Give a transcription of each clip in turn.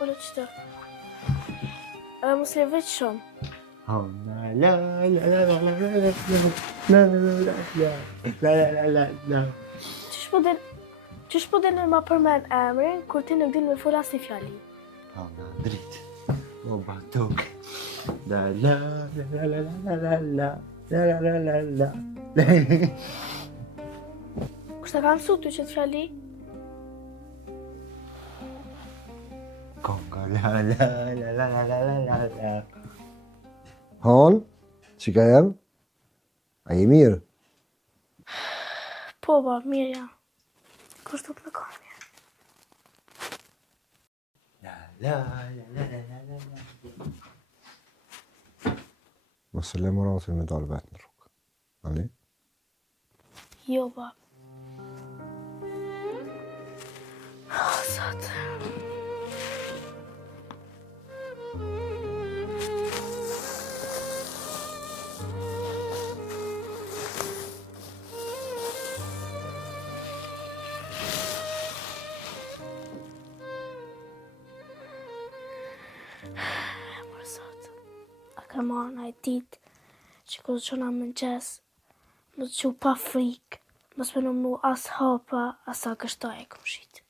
Ule qëtë. Edhe mos le veç shumë. Qysh po dhe në ma përmen emrin, kur ti nuk din me fola si fjali. Dritë. O batok. La la la la la la la la la la la la. Kështë ka mësu ty që të fjali? Konga la la la la la la la la. Han, që ka jem? A je mirë? Po, ba, mirë ja. Kështë të me ka mirë. La la la la la la la la. Mos e le moratin me dalë vetë në rrugë. Ali? Jo, ba. Sot. Ka marrë në ditë që kur qona më në qesë, më të që pa frikë, mos me në mu as hapa, as a kështaj e këm shqitë.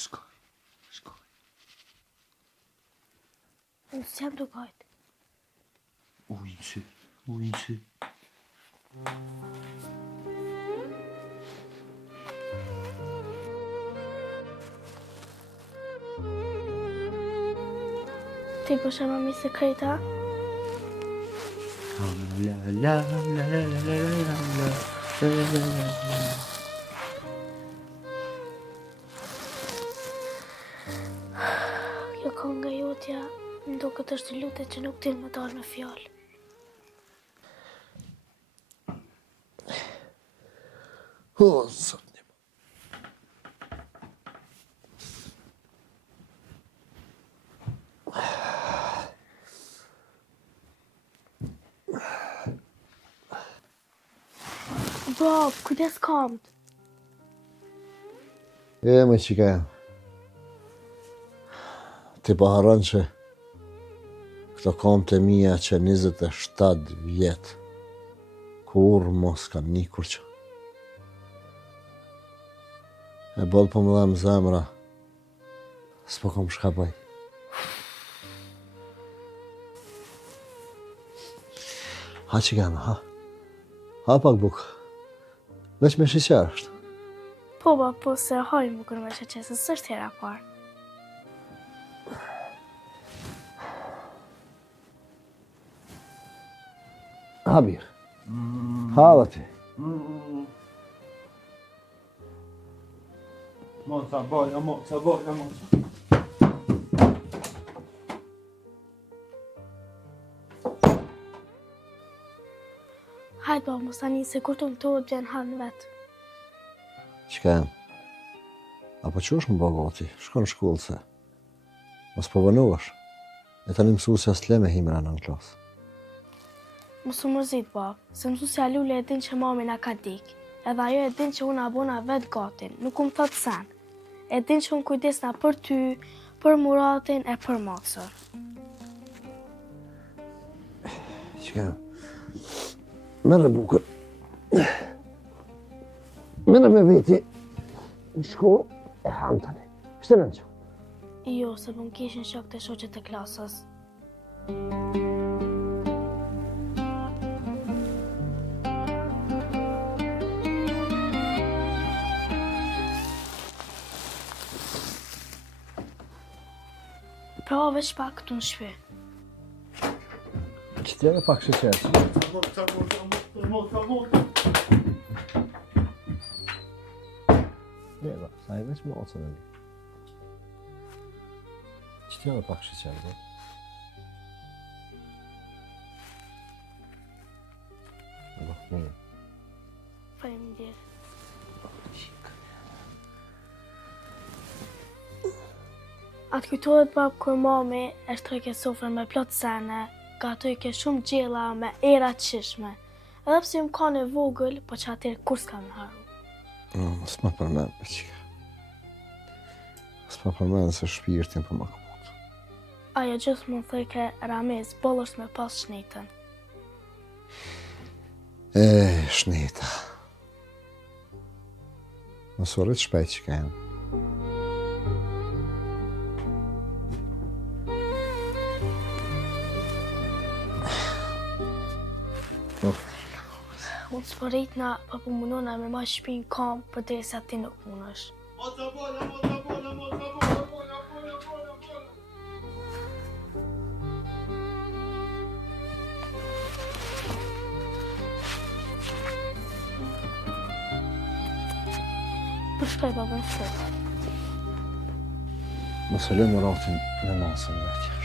Shkoj. Unë s'jam dukajt. Ujnë. Ti po shema mi sekreta? La la la la la la la. Kjo konga jotja, më do këtë është lutet që nuk din më dalë me fjallë. Sot një. Bab, kujdes kamët. Me që ka jem. Ti po harron që këto kam të mija që 27 vjetë kur mos kam nikur që. E bolë po më dhe më zemra, s'po kom shka bëj. Ha që kemë, ha? Ha pak bukë. Veç me shiqer është. Po, ba, po se hoj më kërë me shëqesë, s'është hera parë. Ha birë. Ha dhe ti. Moca boja. Hajtë, ba, mos tani se kur të më të vjen hanë vetë. Që ka jem? Apo që është më bagoti? Shko në shkullë se. Mos po vënuash. E tani mësusja s'le me himra në klasë. Mos u mërzit, ba, se mësusja Lule e din që mami na ka dik. Edhe ajo e din që unë abona vetë gatin, nuk më thotë sen. E din që unë kujdesna për ty, për Muratin e për Maksën. Që ka jem? Merë bukër. Merë me veti. Në shko e hanë tani. Shtë në që? Jo, se më kishin shok të shoqet e klasës. Pra veç pak këtu në shpi. Që tjere pak shëqerë. Moca. Ne, ba, sa e veç më ocën e një. Që tjere pak shëqerë, ba? Ba, mirë. Faleminderit. Atë kujtohet bab kur mami e shtreke sofrën me plot sene, gatoj ke shumë gjella me era të shishme. Edhe pse më ka në vogël, po që atër kur s'ka me haru. S'ma përmen për qika. S'ma përmen se shpirtin për më këput. Ajo gjithë mund thëjke Ramiz, bollës me pas shnetën. Shneta. Mësorit shpejt që ka jenë. Unë s'përit na, pa po mundona me ma shpinë kam për dhe sa ti nuk munësh. Përshkaj babën sot. Mësë le më ratin në nasën vetë jashtë.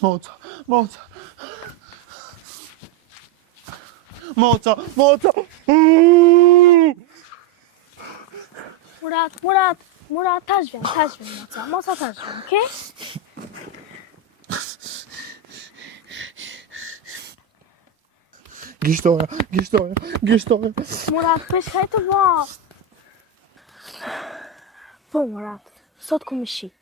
Moca, moca. Moca, moca. Murat, tash vjen, moca tash vjen, okej? Gishtoja. Murat, përshkaj të ba. Po, Murat, sot ku më shit.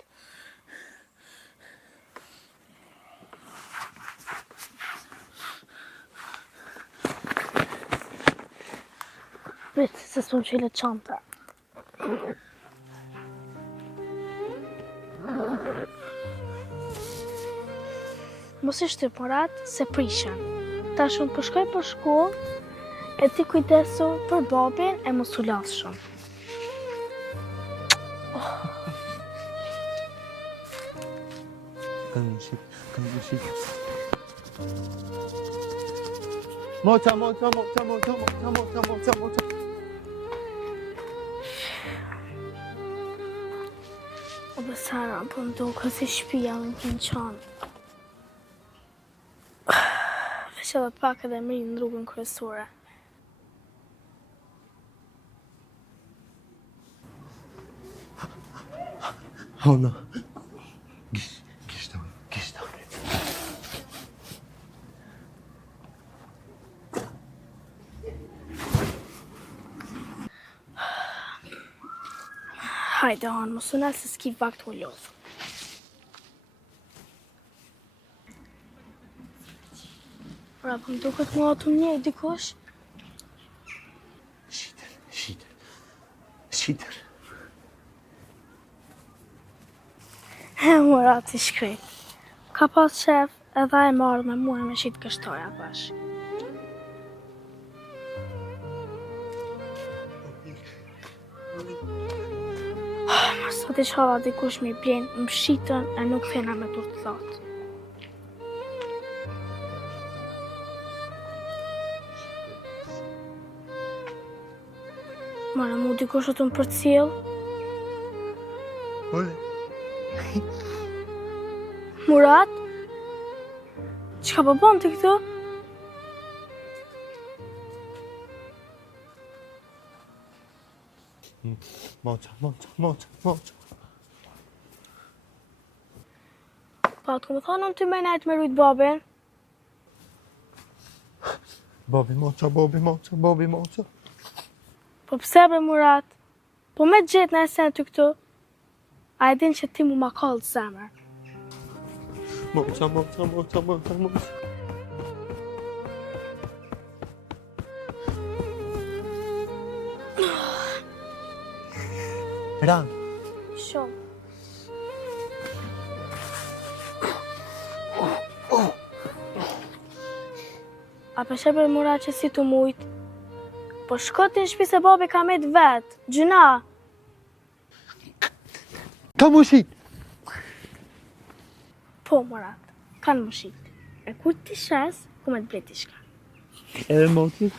Prit, se s'u qëllë qanta. Mos i shtyp, Murat, se prishen. Tash unë përshkoj për shkollë, e ti kujdesu për babin e mos u lasë shumë. Kënë shik. Moca. O Besara, po më duke si shpia më në qanë. Veç edhe pak edhe më rinë në rrugën kryesore. Ona. Gishtoja. Hajde, hanë, më sunel se s'ki vakt më lodhë. Pra, po më duket më atu një dikush. Shiter. Murat i shkrit. Ka pas shef edhe e marrë me mua me shit kështoja bash. Sot i shalla dikush me i blen më shitën e nuk thena me tur të thotë. Mara mu dikush të më përcjell. Ole. Murat? Qka po bën të këtu? Moca. Pa, të këmë thonë të me najtë me rujtë babin. Bobi moca. Po pse bre Murat? Po me gjetë në esen të këtu? A e din që ti mu ma kallë të zemër. Moca. Ran. Shumë. A përshë bre Murat që si të mujtë? Po shko ti në shtëpi se babi ka me të vetë. Gjuna. Ka mushit. Po, morat, kanë më shikë. E kur ti shes, ku me të bleti shka. Edhe motit?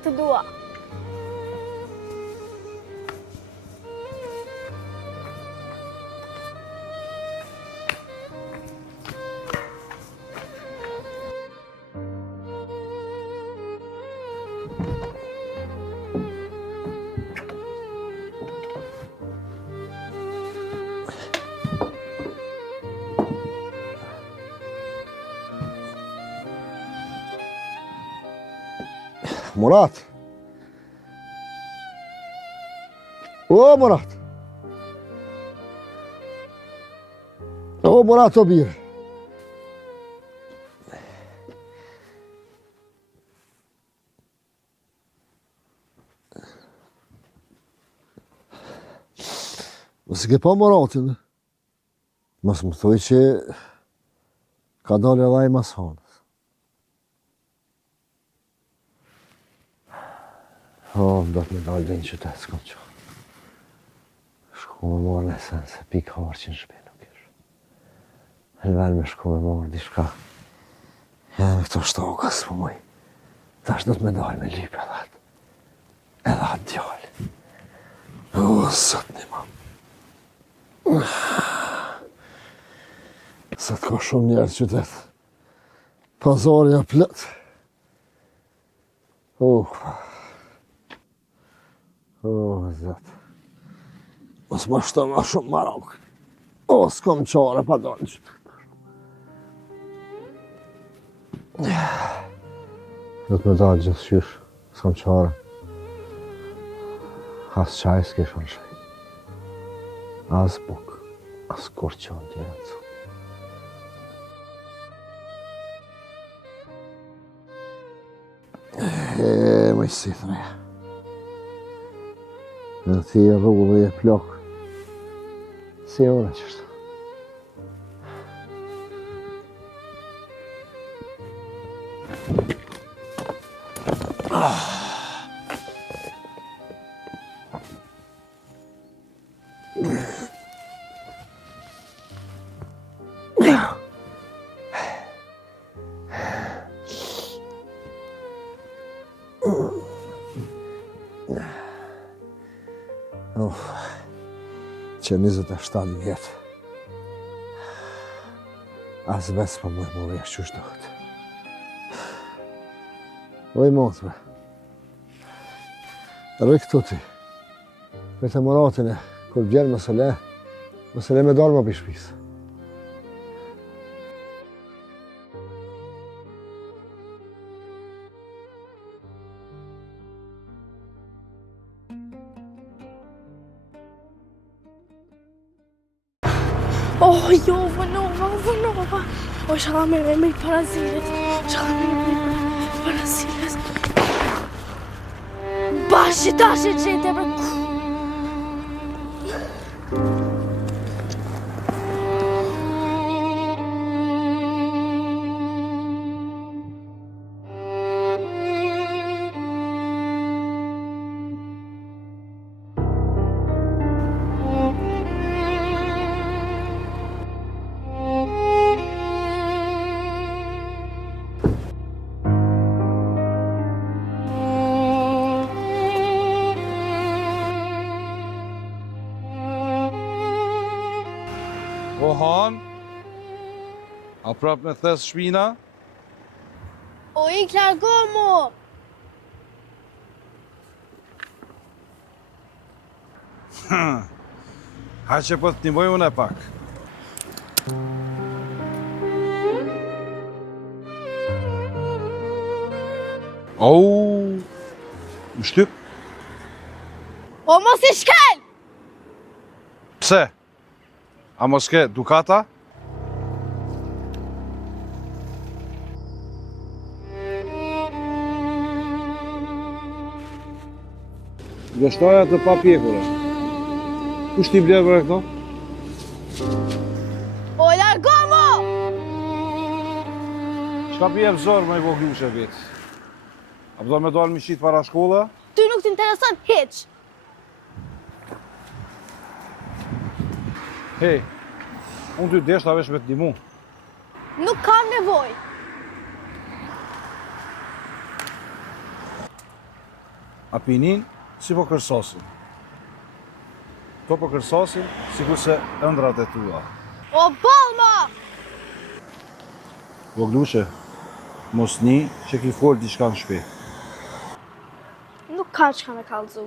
Të dua. Murat! O, Murat! O, Murat o birë! Mësë ke pa Muratin, mësë më thuj që ka dalë edhe ai mas hanës. O, do të me dalë dhe në qytet, s'kom qo. Shku me morë në esenë, se pika orë që në shpe nuk ish. Helvel me shku me morë dishka. Ja në këto shtoka, s'po muj. Tash do të me dalë me lype edhe atë. Edhe atë djallë. O, sot një mam. Sot ka shumë njerë qytet. Pazarja plët. Zot. Mos më shto ma shumë marok. S'kom qare pa dalë në qytet. Do të me dalë gjithë qysh, s'kom qare. As qaj s'kishon shaj. As buk, as kur qonë tjera të sot. Më i si thënë. Në ti e rrugë dhe e plok. Si e ora qështë. Që 27 vjetë. As ves pa më vesh që shtohet. Oj motëve. Rëj këtu ti. Me të Muratin e, kur vjenë mësë le me dalë më për shpisë. Oh, jo, vënova. O, shala me parazilet. Bashi tashi qete për ku. Han, a prap me thes shpina? O, i klargo mo! Ha që po të t'nimoj unë e pak. Më shtyp? O, mos i shkel! Pse? A mos ke dukata? Gështoja të pa pjekure. Kush t'i blerë për e këto? Çka bje vzor me i voglushe vetë? A do me dalë mishit para shkolla? Ty nuk t'intereson hiç. Hej, unë ty deshta vesh me t'dimu. Nuk kam nevojë. A pinin, si po kërsosin. To po kërsosin, si kurse ëndrat e tua. O balma! Voglushe, mos një që ki folë diçka në shpi. Nuk ka çka me kallëzu.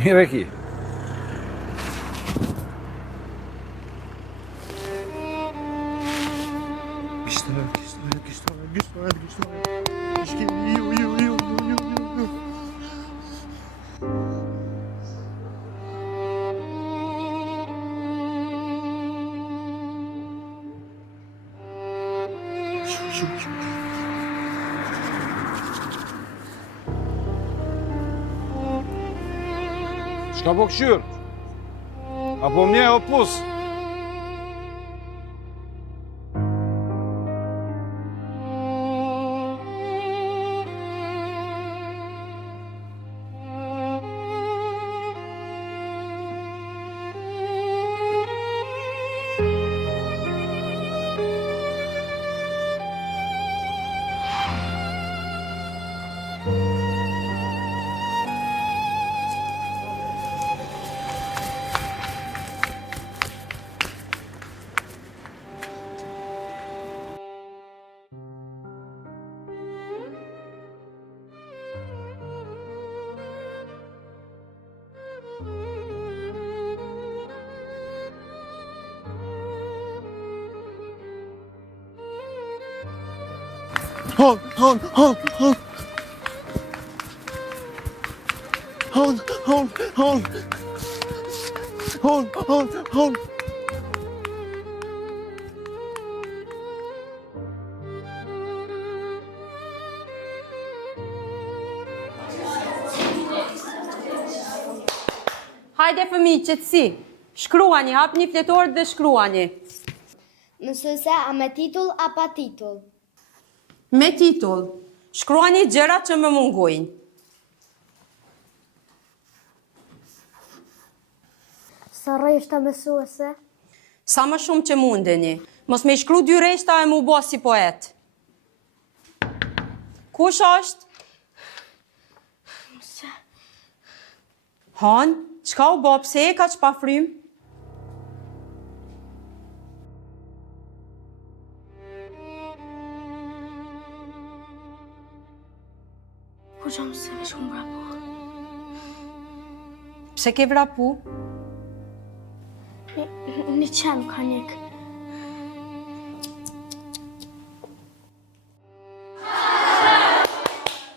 Mire ki. Shka po këshyr? Apo mje o pus? Hon! Hajde fëmijë, qetësi. Shkruani, hapni fletorët dhe shkruani. Mësuese, a me titull a pa titull? Me titull. Shkruani gjërat që më mungojnë. Sa rreshta mësuese? Sa më shumë që mundeni. Mos me i shkru 2 rreshta e mu bo si poet. Kush është? Han, qka u bo, pse e ka që pa frym? Po që më se me shumë vrapu. Pse ke vrapu? Një qenë ka njek.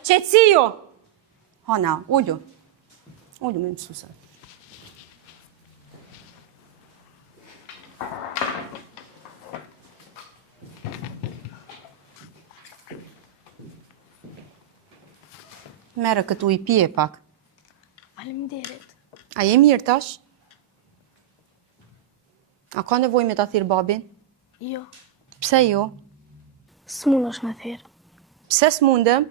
Qetësi jo! Hana, ullu. Ullu me mësusa. Mere këtu i pije pak. Faleminderit. A je mirë tash? A ka nevoj me ta thirë babin? Jo, Pse jo? s'mun është me thirë. Pse s'mundem?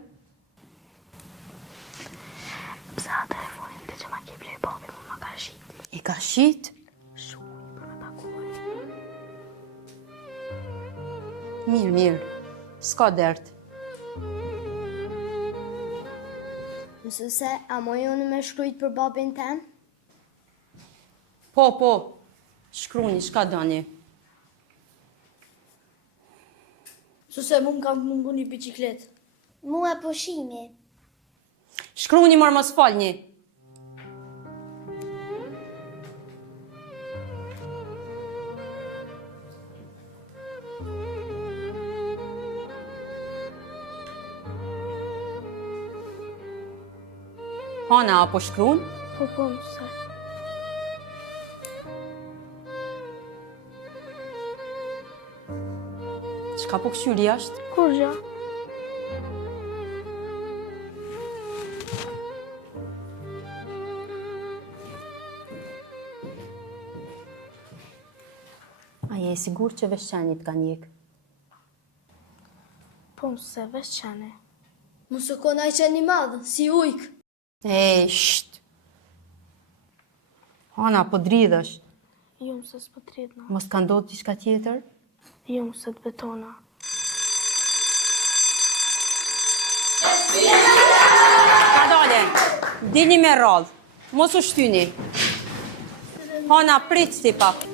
Pse a telefonin të që ma ke blej babi mu ma ka shit. I ka shit? Shumë për me takuaj. Mirë. S'ka dert. Mësuese, a moj unë me shkrujt për babin ten? Po. Shkruni, shka doni? Mësuese, mu më kam mungu një biciklet. Mua pushimi. Shkruni mërë mos falni. Hana, apo shkrun? Po, mëse. Qka po këshyri ashtë? Kur gja? A je e sigur që veshqenit ka njek? Po mësuse, veç qene. Mos e kona i qeni madhë, si ujk. Sht. Hana, po dridhësh. Jo mëse s'po t'rritna. Mos ka ndodhur diçka tjetër? Jo mëse të betona. Ka dale, dini me rradh. Mos u shtyni. Hana, prit ti pak.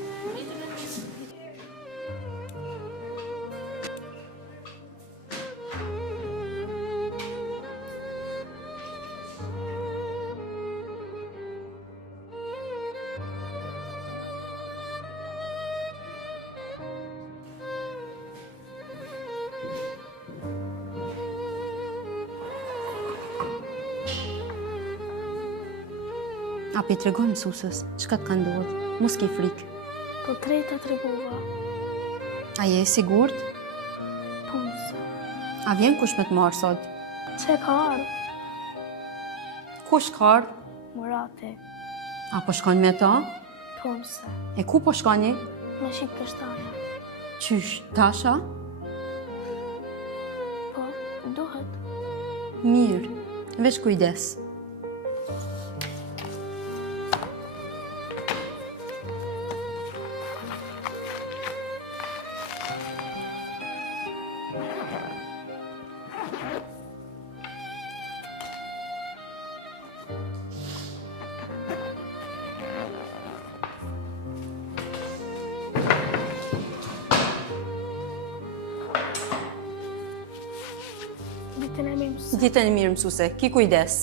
Api tregon mësusës, çka të ka ndodhur? Mos ke frikë. Po drejta tregova. A je i sigurt? Po mëse. A vjen kush me të marrë sot? Që ka ardhë? Kush ka ardhur? Murati. A po shkon me ta? Po mëse. E ku po shkoni? Me shqit kështare. Qysh, Tasha? Po, duhet. Mirë, veç kujdes. Ditën e mirë mësuse. Ditën e mirë mësuse, ki kujdes.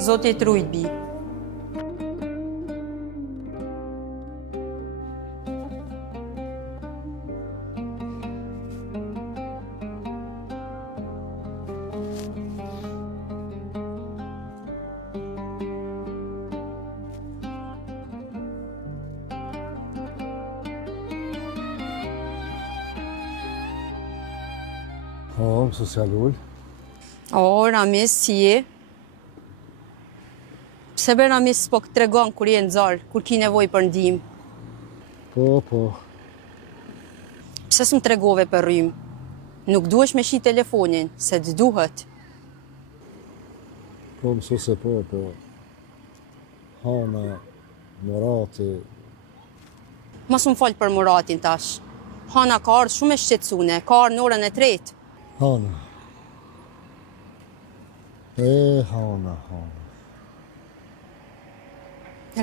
Zoti të rujt bi. Po, mësusja Lul. O, Ramiz, si je? Pse be Ramiz s'po këtë tregon kur je nxarë, kur ki nevoj për ndihmë? Po. Pse s'm tregove për rrymë? Nuk duhesh me shi telefonin, se të duhet. Po, mësuse, po. Hana, Murati. Mos më fol për Muratin tash. Hana ka ardhur shumë e shqetësune, ka ardhur në orën e 3. Hana. Hana.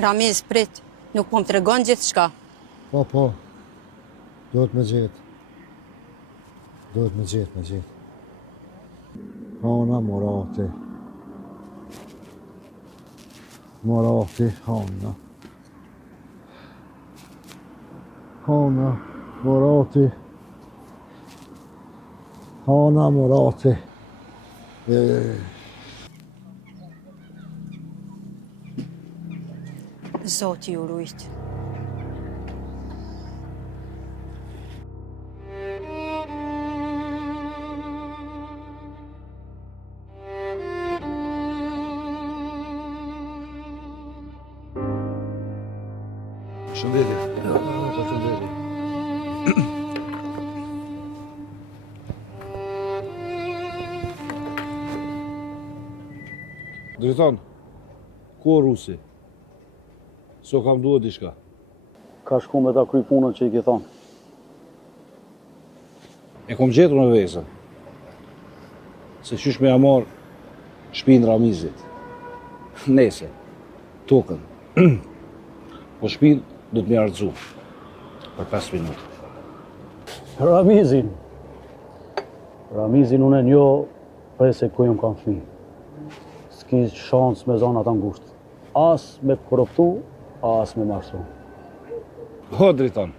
Ramiz, prit, nuk po më tregon gjithçka. Po. Duhet me gjetë. Hana, Murati. Hana. Murati. Hana, Murati. Zoti ju rujt. Shëndetje. Drejton, ku o Rusi? So kam duhet diçka. Ka shku me ta kry punën që i ke thonë. E kom gjetur në vezën. Se qysh me amor shpinë Ramizit. Nese, tokën. Po shpinë do të më ardhzu. Për 5 minutë. Ramizin unë e njo prese ku jëm kam fmi. S'ki shans me zonë ata ngushtë. As me të korruptu, as me marsu. O, drejton.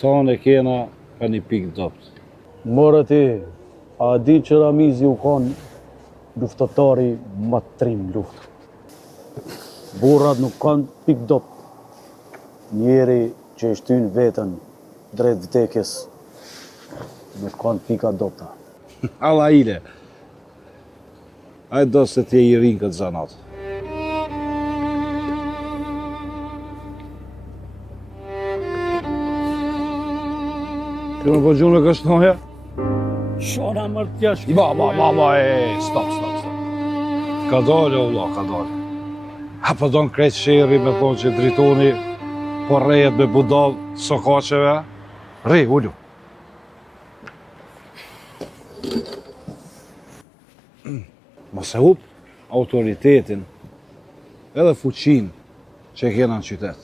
Tonë e kena ka një pikë dopt. Mërë ti, a di që Ramizi u konë luftëtari më të trim luftë. Burrat nuk kanë pikë dopt. Njeri që i shtyn vetën drejt vdekjes nuk kanë pika dopta. Alla ile. Ajë do se t'je i rinë këtë zanat. Të më po gjunë në kështoja? Shona mërtja shkë. Stop. Ka dole, Allah, ka dole. A po don krejt sheri me thonë që dritoni, po rejet me budal sokaqeve. Ri, ullu. Mos e hup autoritetin edhe fuqin që e kena në qytet.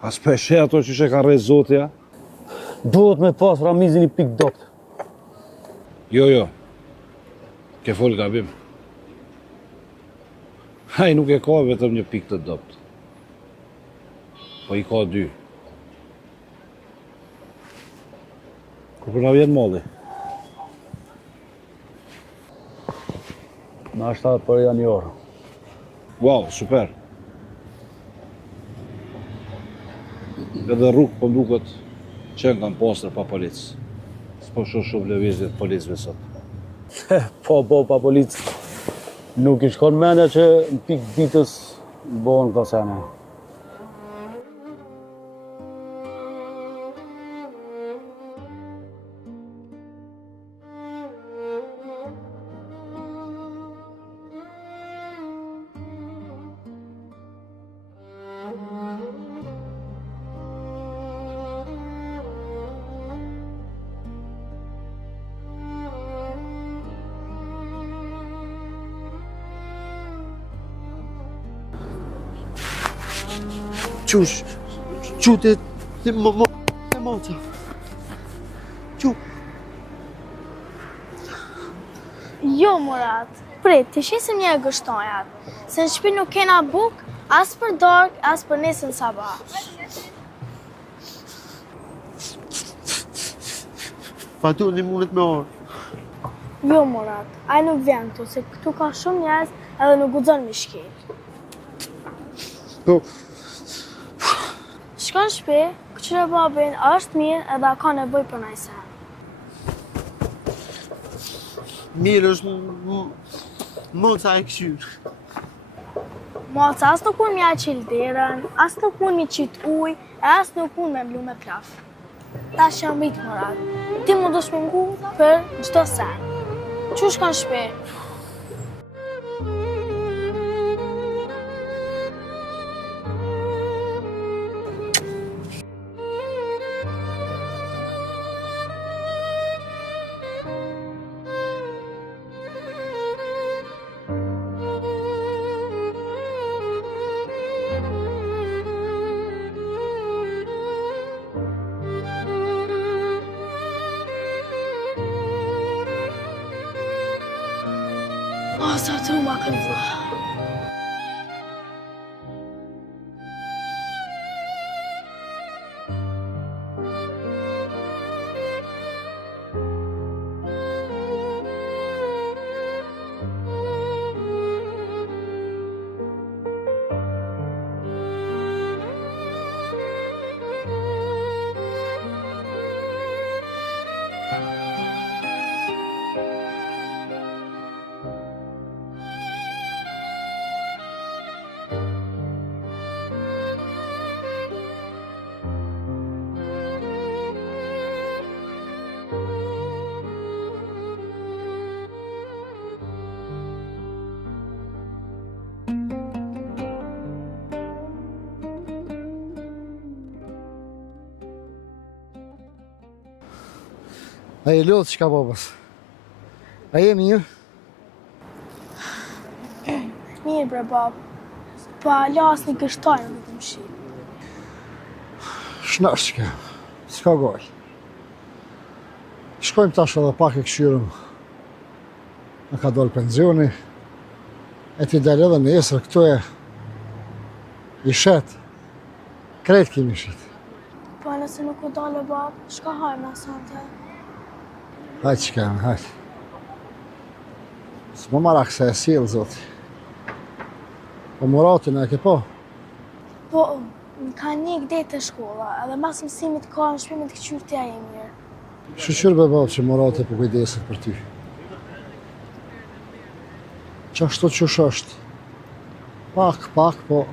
As peshe ato që ka rrejt zotja. Duhet me pas Ramizin i pik dopt. Jo. Ke fol gabim. Ai nuk e ka vetëm një pikë të dopt. Po i ka dy. Ku përna vjen molli? Na është për janë orë. Wow, super. Edhe rrugë po duket qenë kanë pastër pa policë. S'po shoh shumë lëvizje të policëve sot. Po, pa policë. Nuk i shkon mendja që në pik ditës bëhen këto sene. Qu të mota. Qu. Jo, Murat, prit, të shisim një e gështojat. Se në shpi nuk kena buk, as për dark, as për nesën sabah. Fatuni mundet me orë. Jo, Murat, aj nuk vjen këtu, se këtu ka shumë njerëz edhe nuk guxon me shkel. Po, Shkon shpi, këqyre babin është mirë edhe ka nevoj për najse. mirë është moca e këshyrë. Maca, as nuk unë mja qilë derën, as nuk unë mi qitë uj, e as nuk unë me mlu me plaf. Ta që jam bitë, Murat. Ti mu do shpengu për gjdo sen. Qu shkon shpi? Sa të ma kënë vë. A je lodhë që ka babas? A je mirë? Mirë, bre, bab. Pa las një kështojnë në të më shi. Shnash që ka, s'ka gaj. Shkojmë tash edhe pak e këshyrëm. Në ka dollë penzioni. E ti del edhe në esër këtu e i shetë. Krejt kimi shetë. Pa nëse nuk u dalë, bab, shka hajmë në sante. Hajtë që kemë, hajtë. Së më marak se e silë, zoti. Po Muratin e ke po? Po, më ka një gdej të shkolla, edhe mas mësimit ka në shpimit këqyrë të e mirë. Shqyqyr be bab që Murati po kujdeset për ty. Qashtu qësh është. Pak, po.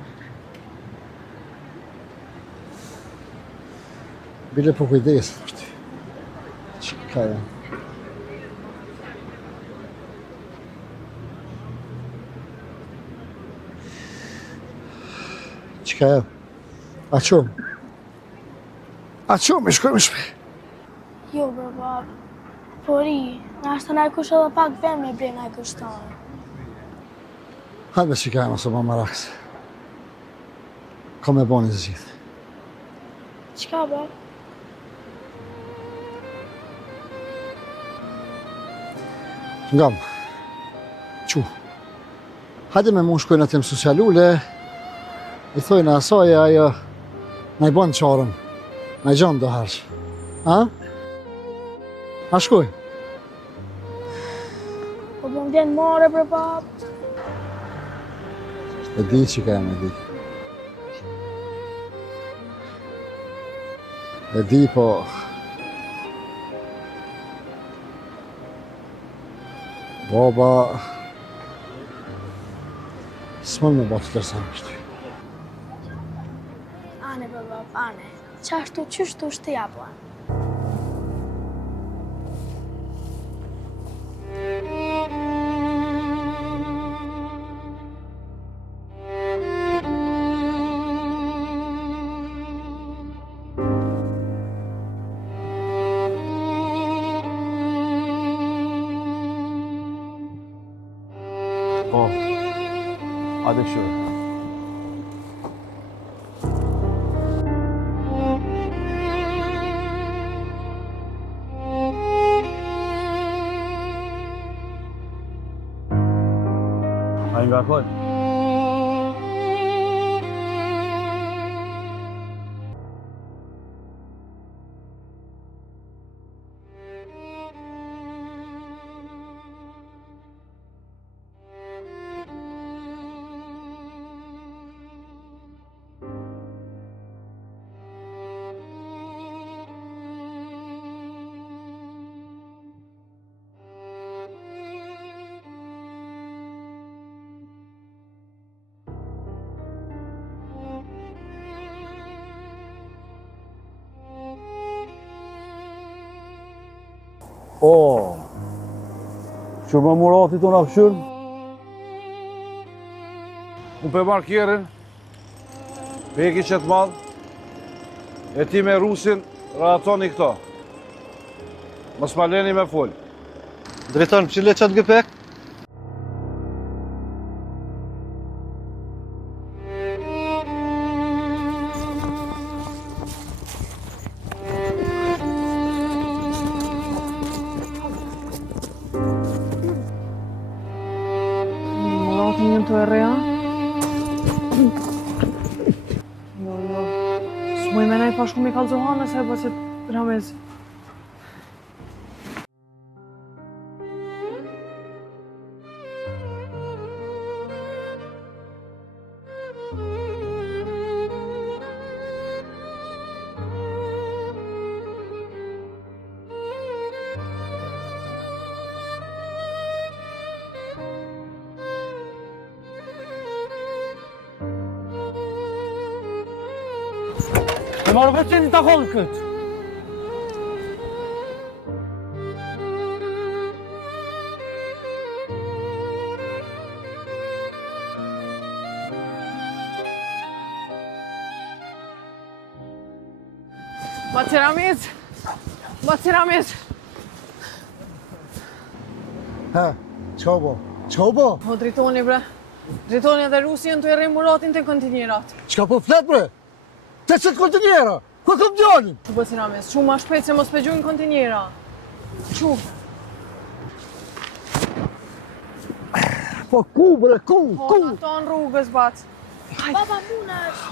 Bile po kujdeset për ty. Që ka janë? Qka e? A qumë? A qumë, i shkojmë shpe. Jo, bre, bab. Pori, në ashtë të na kush edhe pak vem me bre na kushtonë. Hajde që ka e mësë më marakse. Ka me boni zgjith. Qka, bab? Ngam. Qu. Hajde me mu shkojnë atim socialule. I thojnë asaj ajo na i bon qarën. Na i gjonë do harsh. Ha? A shkoj? Po më vjen more, bre, bab. E di që ka e me di. E di, po... Baba... S'mon me batu tërsa më shty. Ane, bre, bab, ane. Qashtu qështu shtë japlan. Po, hajde kështu. A i ngarkoj? Po, që më murati të në fshyrë? Unë pe marrë kjerin, peki qëtë madhë, e ti me Rusin rahatoni këto. Mos ma leni me full. Drejton, pëqile qatë gëpek? Muratin një të erreja? Jo, jo. S'muj me nej pashku mi kalë Zohane se e bësit Ramez. E marrë vetë që një takollë këtë. Baci Ramiz! Baci Ramiz! Ha, qo bo? Qo bo? Po dritoni bre. Dritoni edhe Rusin të errej muratin të kontinjerat. Qka po flet bre? Te qëtë kontinjera? Ku këm djallin? Që Baci Ramiz, që ma shpejt se mos pëgjujnë kontinjera. Që? Po ku bre, ku? Po në tonë rrugës, Bac. Baba munash.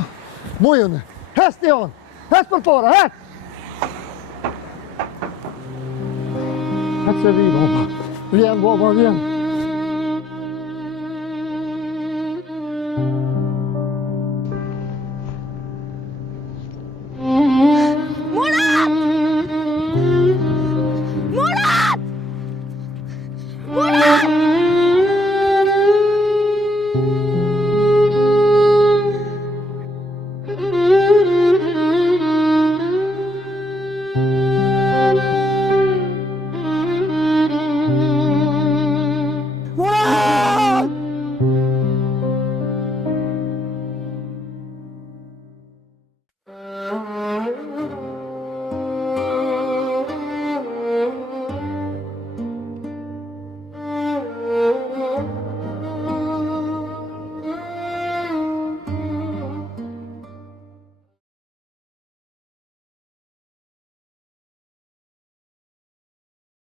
Mujën, hes të janë, hes për para, hes! Hes se vi, baba. Vjen, baba, vjen.